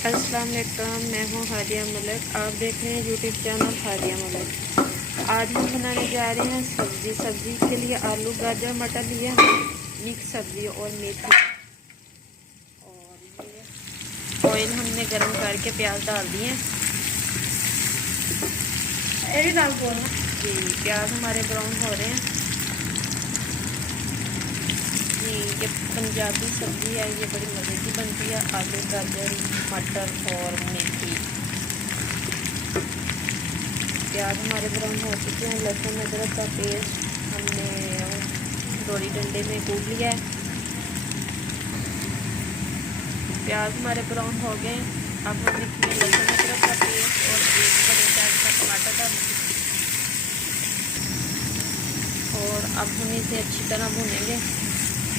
अस्सलाम वालेकुम, मैं हूँ हादिया मलिक। आप देख रहे हैं यूट्यूब चैनल हादिया मलिक। आज हम बनाने जा रहे हैं सब्ज़ी। सब्ज़ी के लिए आलू गाजर मटर लिए हैं, मिक्स सब्ज़ी और मेथी। और ये ऑयल हमने गरम करके प्याज डाल दिए। जी, प्याज हमारे ब्राउन हो रहे हैं। जी, ये पंजाबी सब्ज़ी है, ये बड़ी मज़े की बनती है। आलू गाजर मटर और मेथी। प्याज हमारे ब्राउन हो चुके हैं। लहसुन अदरक का पेस्ट हमने दोरी डंडे में कूट लिया है। प्याज हमारे ब्राउन हो गए। अब हम इसमें लहसुन अदरक का पेस्ट और एक बड़े साइज का टमाटर डाल, और अब हम इसे अच्छी तरह भूनेंगे,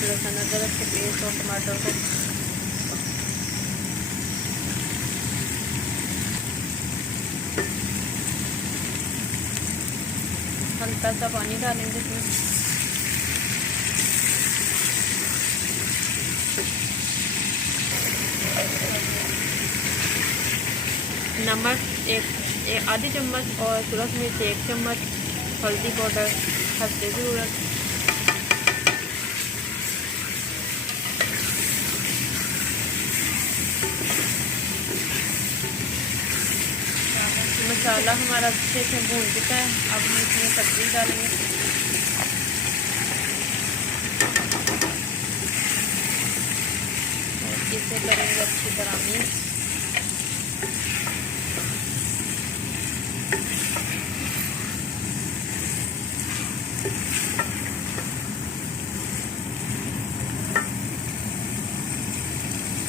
लहसुन अदरक के पेस्ट और टमाटर को। हल्का सा पानी डालेंगे इसमें। नमक एक आधी चम्मच और सूरज मिर्च 1 चम्मच, हल्दी पाउडर हल्दी ज़रूरत, मसाला हमारा अच्छे से भून चुका है। अब हम इसमें सब्ज़ी डालेंगे। और इसे करेंगे अच्छी तरह मिक्स।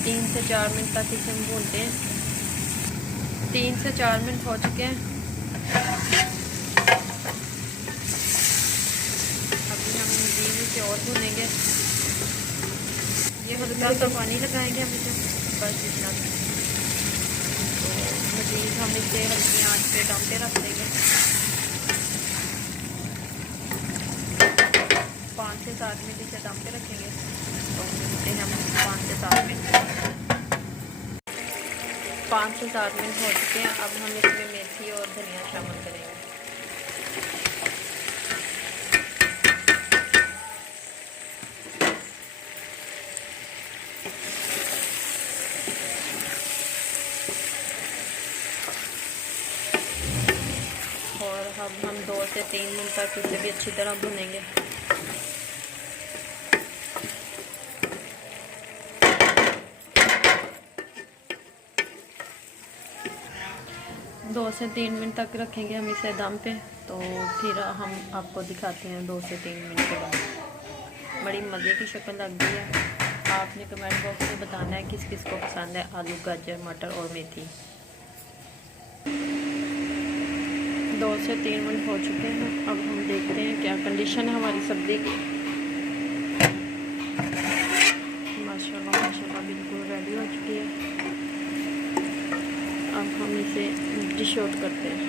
तीन से 4 मिनट तक इसे हम भूनते हैं। 3 से 4 मिनट हो चुके हैं। अभी हम धीरे से और भूनेंगे। ये हल्का सा पानी लगाएंगे हम इसे, बस इतना। तो मज़ीद हम इसे हल्की आंच पे दम पे रख देंगे। 5 से 7 मिनट इसे दम पे रखेंगे। तो मिलते हैं हम 5 से 7 मिनट। 5 से 7 मिनट हो चुके हैं। अब हम इसमें मेथी और धनिया शामिल करेंगे। और अब हम 2 से 3 मिनट तक इसे भी अच्छी तरह भुनेंगे। दो से 3 मिनट तक रखेंगे हम इसे दम पे। तो फिर हम आपको दिखाते हैं 2 से 3 मिनट के बाद। बड़ी मज़े की शक्ल लग गई है। आपने कमेंट बॉक्स में बताना है किस किस को पसंद है आलू गाजर मटर और मेथी। 2 से 3 मिनट हो चुके हैं। अब हम देखते हैं क्या कंडीशन है हमारी सब्ज़ी की। माशाल्लाह माशाल्लाह बिल्कुल रेडी हो चुकी है। अब हम इसे डिश आउट करते हैं।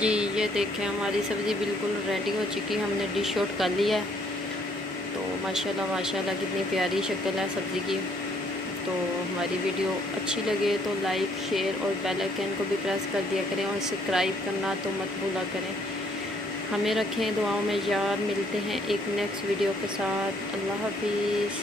जी, ये देखें हमारी सब्ज़ी बिल्कुल रेडी हो चुकी है। हमने डिश आउट कर लिया है। तो माशाल्लाह माशाल्लाह कितनी प्यारी शक्ल है सब्ज़ी की। तो हमारी वीडियो अच्छी लगे तो लाइक शेयर और बेल आइकन को भी प्रेस कर दिया करें, और सब्सक्राइब करना तो मत भूला करें। हमें रखें दुआओं में याद। मिलते हैं एक नेक्स्ट वीडियो के साथ। अल्लाह हाफिज़।